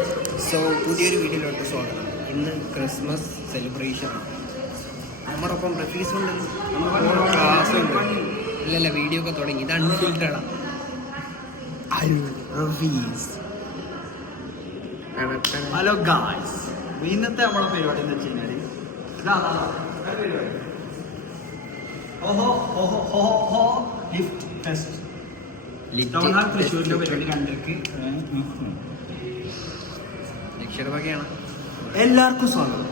So പുതിയൊരു വീഡിയോയിലോട്ട് സ്വാഗതം. ഇന്ന് ക്രിസ്മസ് സെലിബ്രേഷൻ. നമ്മുടെ ഒപ്പം റഫീസ് ഉണ്ട്, ക്ലാസ് ഉണ്ട്. ഇല്ലല്ല, വീഡിയോ ഒക്കെ തുടങ്ങി. ഇത് അൺഫിൽറ്റഡാണ്. ഹലോ ഗായ്സ്, ഇന്നത്തെ നമ്മളെ പരിപാടി എന്ന് വെച്ച് കഴിഞ്ഞാല് ഗിഫ്റ്റ് ഫെസ്റ്റ്. തൃശ്ശൂരിന്റെ പരിപാടി കണ്ടിട്ട് ലക്ഷരൂപയാണ്. എല്ലാവർക്കും സ്വാഗതം.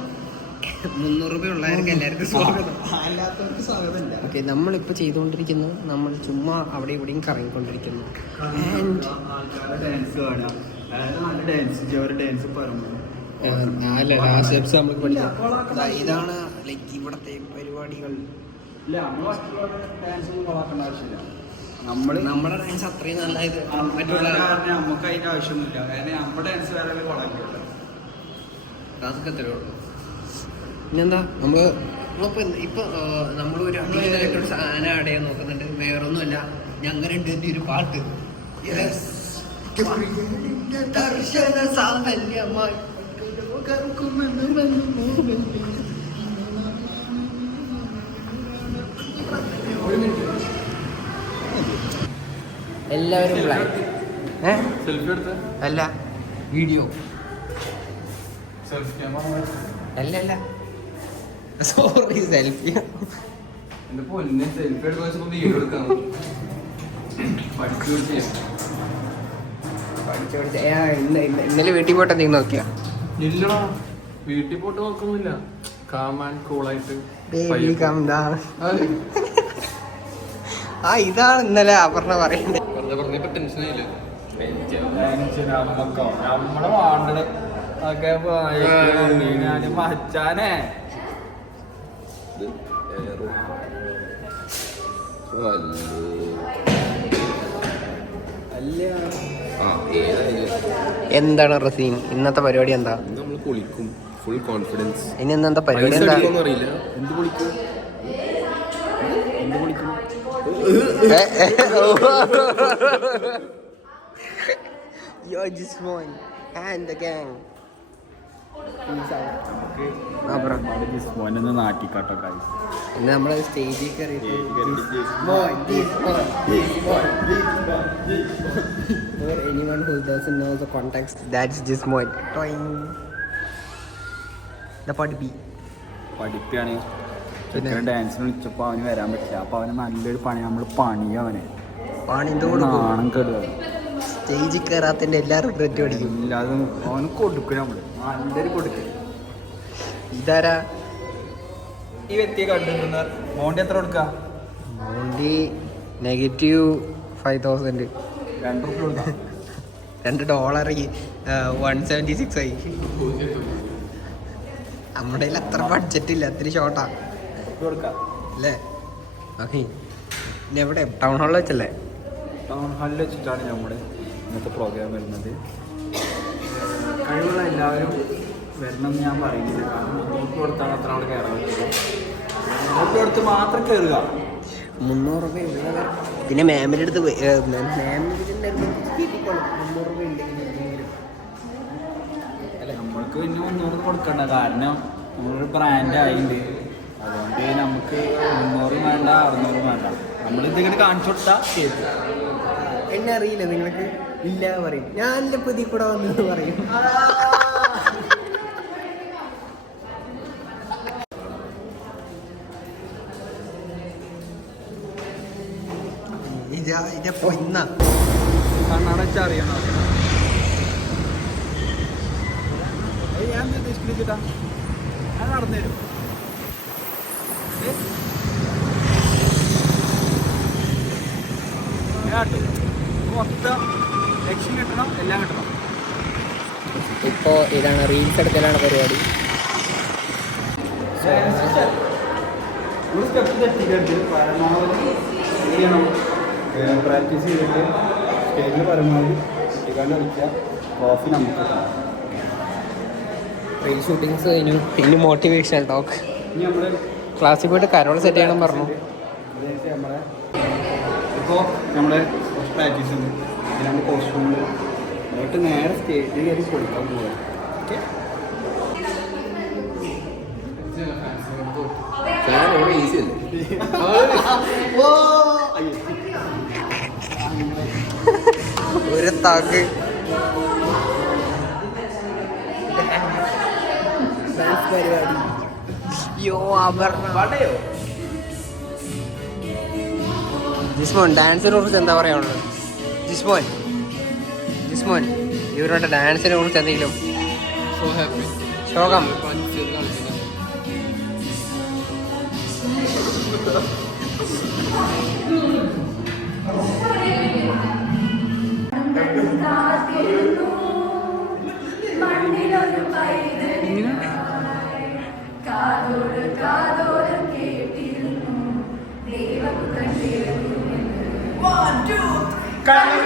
300 രൂപ ഉള്ളവർക്ക് എല്ലാവർക്കും സ്വാഗതം, അല്ലാത്തവർക്ക് സ്വാഗതമില്ല. ഓക്കെ, നമ്മളിപ്പോൾ ചെയ്തുകൊണ്ടിരിക്കുന്നു, നമ്മൾ ചുമ്മാ അവിടെ ഇവിടെയും കറങ്ങിക്കൊണ്ടിരിക്കുന്നു. ഡാൻസ് കാണാം, നല്ല ഡാൻസ് ഡാൻസ് പറഞ്ഞു. ഇതാണ് ലൈക്ക് ഇവിടത്തെ പരിപാടികൾ. നമ്മുടെ ഡാൻസ് അത്രയും നല്ലത് മറ്റുള്ള നമുക്ക് അതിന്റെ ആവശ്യമൊന്നുമില്ല. കാരണം നമ്മുടെ ഡാൻസ് വേറെ കൊളാക്കില്ല. അതൊക്കെ തരുള്ളൂ. പിന്നെന്താ നമ്മളിപ്പോ നമ്മളൊരു അഡീഷണലായിട്ടൊരു സാധനം ആഡ് ചെയ്യാൻ നോക്കുന്നുണ്ട്. വേറൊന്നുമല്ല, ഞങ്ങൾ രണ്ടുപേരുടെ ഒരു പാട്ട്. ദർശന സാഫല്യമായി എല്ലാവരും ബ്ലാക്ക്. അല്ല, വീഡിയോ അല്ല, സോറി, സെൽഫി. ഇന്നലെ വീട്ടിൽ പോയിട്ട് എന്തെങ്കിലും നോക്കിയാ? ഇല്ലടാ, വീട്ടിൽ പോയിട്ട് നോക്കുന്നില്ല. കാമാൻ കൂളായിട്ട് ഇതാണ് ഇന്നലെ അപർണ പറയണ്ടേ. പറഞ്ഞപ്പോ ടെൻഷനായില്ലേ? നമ്മളെ വാണ്ടത് മച്ചാനെ എന്താണ് റസീൻ ഇന്നത്തെ പരിപാടി? എന്താ നമ്മൾ കുളിക്കും, ഫുൾ കോൺഫിഡൻസ്. ഇനി എന്താ പരിപാടി? എന്താ അറിയില്ല. എന്ത് കുളിക്കും? Yo, Jismon and the gang. നാട്ടിക്കാട്ടോ ഗൈസ്. ഇന്ന് നമ്മള് സ്റ്റേജിൽ കയറിയിട്ട് for anyone who doesn't know the context, that's Jismon. The part B. പഠിപ്പാണ്. ഡാൻസിന് വിളിച്ചപ്പോൾ അവന് വരാൻ പറ്റില്ല. അപ്പൊ അവന് നല്ലൊരു പണി നമ്മൾ പണിയും. അവന് നാണം കേടുക. സ്റ്റേജിൽ കയറാത്തതിന്റെ എല്ലാ റിഗ്രറ്റും അടിക്കും. ഇല്ലാതെ അവന് കൊടുക്കും. നമ്മള് നല്ലൊരു കൊടുക്കും. ഇതാരാ ഈ വ്യക്തിയെ കണ്ടിരുന്ന മോണ്ടി എത്ര കൊടുക്കുക? മോണ്ടി -5,000. $2 $176 ആയി. നമ്മുടെ കയ്യിൽ അത്ര ബഡ്ജറ്റ് ഇല്ല, അത്ര ഷോർട്ടാ അല്ലേ? ഓക്കെ, ഇനി എവിടെ? ടൗൺ ഹാളിൽ വെച്ചല്ലേ? ടൗൺ ഹാളിൽ വെച്ചിട്ടാണ് നമ്മുടെ ഇന്നത്തെ പ്രോഗ്രാം വരുന്നത്. കഴിവുള്ള എല്ലാവരും വരണം എന്ന് ഞാൻ പറയുന്നില്ല. കാരണം നോട്ട് കൊടുത്താണ് അത്ര അവിടെ കയറാൻ പറ്റുള്ളൂ. നോട്ട് കൊടുത്ത് മാത്രം കയറുക. 300 രൂപ ഉള്ളത്. പിന്നെ മാമിൻ്റെ അടുത്ത് അല്ല, നമ്മൾക്ക് പിന്നെ 300 കൊടുക്കണ്ട. കാരണം നമ്മളൊരു ബ്രാൻഡ് ആയിട്ടുണ്ട്. അതുകൊണ്ട് നമുക്ക് 300 വേണ്ട, 600 വേണ്ട. നമ്മളിതിങ്ങനെ കാണിച്ചു കൊടുത്താൽ കേൾക്കും. എന്നെ അറിയില്ല നിങ്ങൾക്ക്? ഇല്ല പറയും. ഞാനില്ല പുതിയ കൂടെ വന്നത് പറയും. ഇതപ്പോ ഇന്നാ കണ്ണടച്ചറിയണം. ഞാൻ ഉദ്ദേശിച്ചിട്ടാ ഞാൻ നടന്നു തരും. മൊത്തം ലക്ഷ്യം കിട്ടണം, എല്ലാം കിട്ടണം. ഇപ്പോൾ ഇതാണ് റീൽസ് എടുക്കലാണ് പരിപാടി. സ്റ്റെപ്പ് തെറ്റിക്കരുത്. പരമാവധി ചെയ്യണം. പ്രാക്ടീസ് ചെയ്തിട്ട് സ്റ്റേജിൽ പരമാവധി കുട്ടിക്കാണ്ട് കളിക്കുക. ട്രോഫി നമുക്ക് കിട്ടണം. റീൽ ഷൂട്ടിങ്സ് കഴിഞ്ഞു. ഇനി മോട്ടിവേഷണൽ ടോക്ക്. ഇനി നമ്മൾ ക്ലാസ്സിൽ പോയിട്ട് കരോൾ സെറ്റ് ചെയ്യണം പറഞ്ഞു. ഇപ്പോൾ നമ്മളെ പ്രാക്ടീസ് ഉണ്ട്. 2 കോസ്റ്റ്യൂമുണ്ട്. എന്നിട്ട് നേരെ സ്റ്റേജിൽ കയറി പൊളിക്കാൻ പോവാം. ഓക്കെ, ഫാൻ ഓടെ ഈസി അല്ലേ? ഒരു താക്ക് പരിപാടി. യോ പടയോ? ജിസ്മോൻ ഡാൻസിനെ കുറിച്ച് എന്താ പറയാനുള്ളത്? ജിസ്മോൻ ഇവരുടെ ഡാൻസിനെ കുറിച്ച് എന്തെങ്കിലും സോ ഹാപ്പി. ശോകം? കണ്ണു